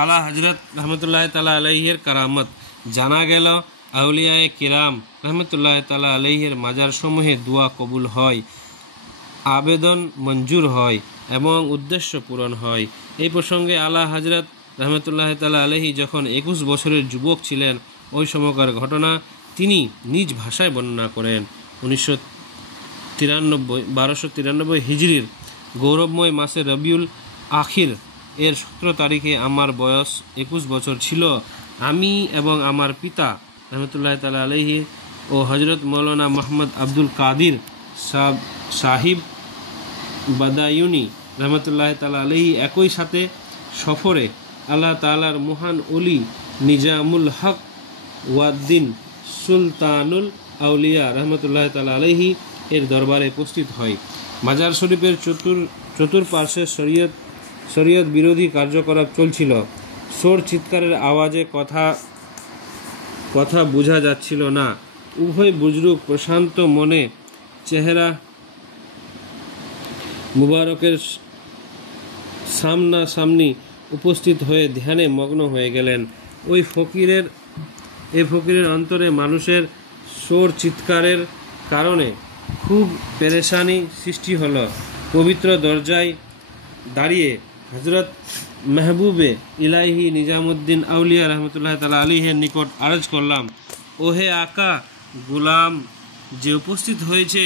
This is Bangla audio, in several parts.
আলা হজরত রহমতুল্লাহ তালা আলাইহের কারামত জানা গেল। আউলিয়ায়ে কিরাম রহমতুল্লাহ তালা আলাইহের মাজার সমূহে দোয়া কবুল হয়, আবেদন মঞ্জুর হয় এবং উদ্দেশ্য পূরণ হয়। এই প্রসঙ্গে আলা হজরত রহমতুল্লাহ তালা আলাইহি যখন 21 বছরের যুবক ছিলেন, ওই সময়কার ঘটনা তিনি নিজ ভাষায় বর্ণনা করেন। 1293 হিজরির গৌরবময় মাসে রবিউল আখির এর 17 তারিখে আমার বয়স 21 বছর ছিল। আমি এবং আমার পিতা রহমতুল্লাহ তালা আলাইহি ও হজরত মৌলানা মোহাম্মদ আব্দুল কাদির সাহিব বাদায়ুনি রহমতুল্লাহ তালা আলাইহি একই সাথে সফরে আল্লাহ তাআলার মহান ওলি নিজামুল হক ওয়াদ্দিন সুলতানুল আউলিয়া রহমতুল্লাহ তালা আলাইহি এর দরবারে উপস্থিত হয়। মাজার শরীফের চতুর্পার্শ্বে শরীয়ত বিরোধী কার্যকলাপ চলছিল। সোর চিৎকারের আওয়াজে কথা বোঝা যাচ্ছিল না। উভয় বুজরুগ প্রশান্ত মনে চেহারা মুবারকের সামনাসামনি উপস্থিত হয়ে ধ্যানে মগ্ন হয়ে গেলেন। এই ফকিরের অন্তরে মানুষের সোর চিৎকারের কারণে খুব পেরেশানি সৃষ্টি হলো। পবিত্র দরজায় দাঁড়িয়ে হজরত মেহবুবে ইলাহি নিজামুদ্দিন আউলিয়া রহমতুল্লাহ তালা আলাইহির নিকট আরজ করলাম, ওহে আকা, গোলাম যে উপস্থিত হয়েছে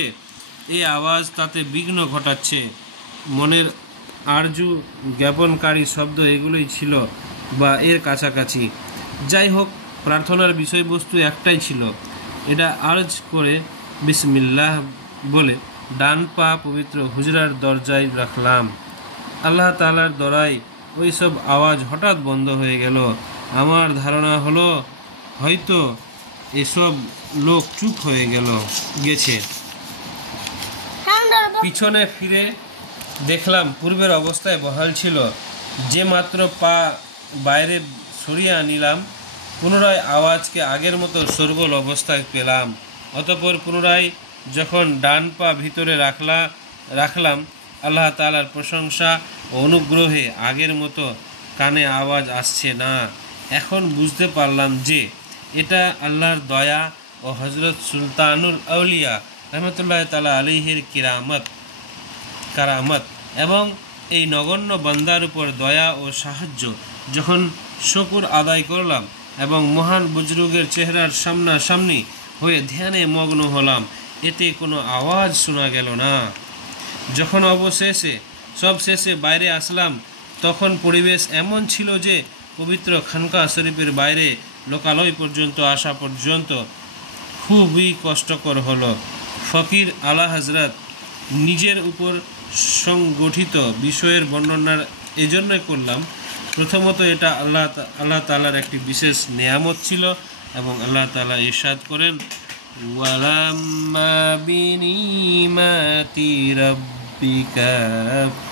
এই আওয়াজ তাতে বিঘ্ন ঘটাচ্ছে। মনের আরজু জ্ঞাপনকারী শব্দ এগুলোই ছিল বা এর কাছাকাছি। যাই হোক, প্রার্থনার বিষয়বস্তু একটাই ছিল। এটা আরজ করে বিসমিল্লাহ বলে ডান পা পবিত্র হুজরার দরজায় রাখলাম। আল্লাহ তাআলার দয়ায় ওই সব আওয়াজ হঠাৎ বন্ধ হয়ে গেল। আমার ধারণা হলো হয়তো এসব লোক চুপ হয়ে গেছে। পিছনে ফিরে দেখলাম পূর্বের অবস্থায় বহাল ছিল। যে মাত্র পা বাইরে সরিয়ে আনিলাম, পুনরায় আওয়াজকে আগের মতো সরগোল অবস্থায় পেলাম। অতঃপর পুনরায় যখন ডান পা ভিতরে রাখলাম, আল্লাহ তাআলার প্রশংসা ও অনুগ্রহে আগের মতো কানে আওয়াজ আসছে না। এখন বুঝতে পারলাম যে এটা আল্লাহর দয়া ও হজরত সুলতানুল আউলিয়া রহমতুল্লাহ তালা আলাইহির কারামত এবং এই নগণ্য বান্দার উপর দয়া ও সাহায্য। যখন শুকর আদায় করলাম এবং মহান বুজরুগের চেহারার সামনাসামনি হয়ে ধ্যানে মগ্ন হলাম, এতে কোনো আওয়াজ শোনা গেল না। যখন সবশেষে বাইরে আসলাম, তখন পরিবেশ এমন ছিল যে পবিত্র খানকা শরীফের বাইরে লোকালয় পর্যন্ত আসা পর্যন্ত খুবই কষ্টকর হলো। ফকির আলা হজরত নিজের উপর সংগঠিত বিষয়ের বর্ণনা এজন্যই করলাম। প্রথমত, এটা আল্লাহ তাআলার একটি বিশেষ নেয়ামত ছিল এবং আল্লাহ তাআলা ইরশাদ করেন, ওয়ালাম্মা বিনিমাতি রাব্বিকা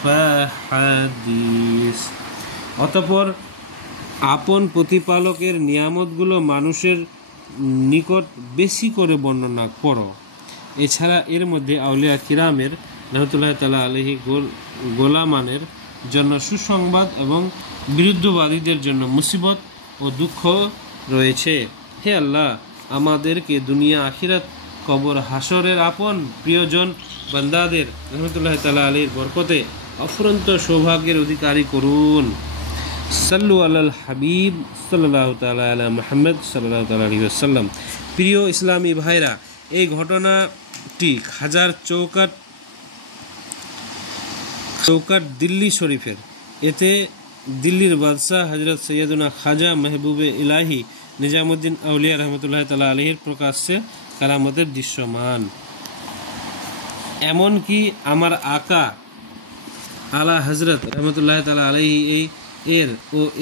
ফাহাদিস। অতঃপর আপন প্রতিপালকের নিয়ামতগুলো মানুষের নিকট বেশি করে বর্ণনা করো। এছাড়া এর মধ্যে আউলিয়া কিরামের রহমতুল্লাহ তাআলা আলাইহি গোলামানের জন্য সুসংবাদ এবং বিরুদ্ধবাদীদের জন্য মুসিবত ও দুঃখ রয়েছে। হে আল্লাহ, আমাদেরকে দুনিয়া আখিরাত কবর হাসরের আপন প্রিয়জন বান্দাদের রহমতুল্লাহ তাআলা আলাইহির বরকতে অফুরন্ত সৌভাগ্যের অধিকারী করুন। সাল্লু আলাল হাবিব সাল্লাল্লাহু তাআলা আলা মুহাম্মদ সাল্লাল্লাহু তাআলা আলাইহি ওয়াসাল্লাম। প্রিয় ইসলামী ভাইরা, এই ঘটনাটি হাজার চৌকাট দিল্লি শরীফের। এতে দিল্লির বাদশাহ হজরত সৈয়দনা খাজা মেহবুবে ইলাহি নিজামুদ্দিন আউলিয়া রহমতুল্লাহ তাআলা আলাইহির প্রকাশ্যে কারামতের দৃশ্যমান। এমনকি আমার আকা আলা হজরত রহমতুল্লাহ তাআলা আলাইহি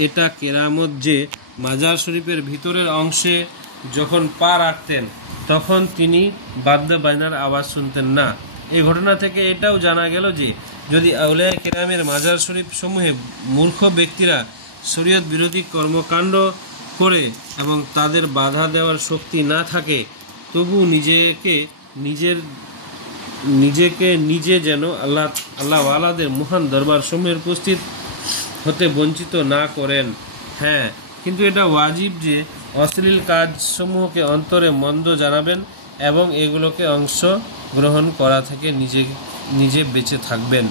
এটা কেরামত যে মাজার শরীফের ভিতরের অংশে যখন পা রাখতেন তখন তিনি বাদ্য বাজনার আওয়াজ শুনতেন না। এই ঘটনা থেকে এটাও জানা গেল যে যদি আউলিয়া কেরামের মাজার শরীফ সমূহে মূর্খ ব্যক্তিরা শরীয়ত বিরোধী কর্মকাণ্ড করে এবং তাদের বাধা দেওয়ার শক্তি না থাকে, তবু নিজে যেন আল্লাহ ওয়ালাদের মহান দরবার সমূহের উপস্থিত হতে বঞ্চিত না করেন। হ্যাঁ, কিন্তু এটা ওয়াজিব যে অশ্লীল কাজসমূহকে অন্তরে মন্দ জানাবেন এবং এগুলোকে অংশ গ্রহণ করা থেকে নিজে বেঁচে থাকবেন,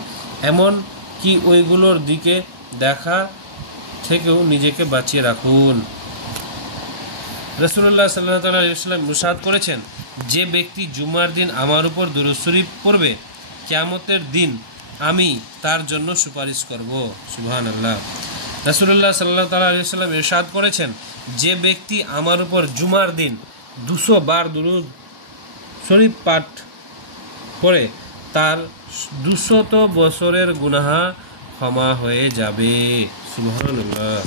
এমন কি ওইগুলোর দিকে দেখা থেকেও নিজেকে বাঁচিয়ে রাখুন। রাসূলুল্লাহ সাল্লাল্লাহু আলাইহি ওয়াসাল্লাম ইরশাদ করেছেন, যে ব্যক্তি জুমার দিন আমার উপর দুরূদ শরীফ পড়বে, কিয়ামতের দিন আমি তার জন্য সুপারিশ করব। সুবহানাল্লাহ। রাসূলুল্লাহ সাল্লাল্লাহু আলাইহি ওয়াসাল্লাম ইরশাদ করেছেন, যে ব্যক্তি আমার উপর জুমার দিন 200 বার দুরূদ শরীফ পাঠ করে তার 200 বছরের গুনাহ ক্ষমা হয়ে যাবে। সুবহানাল্লাহ।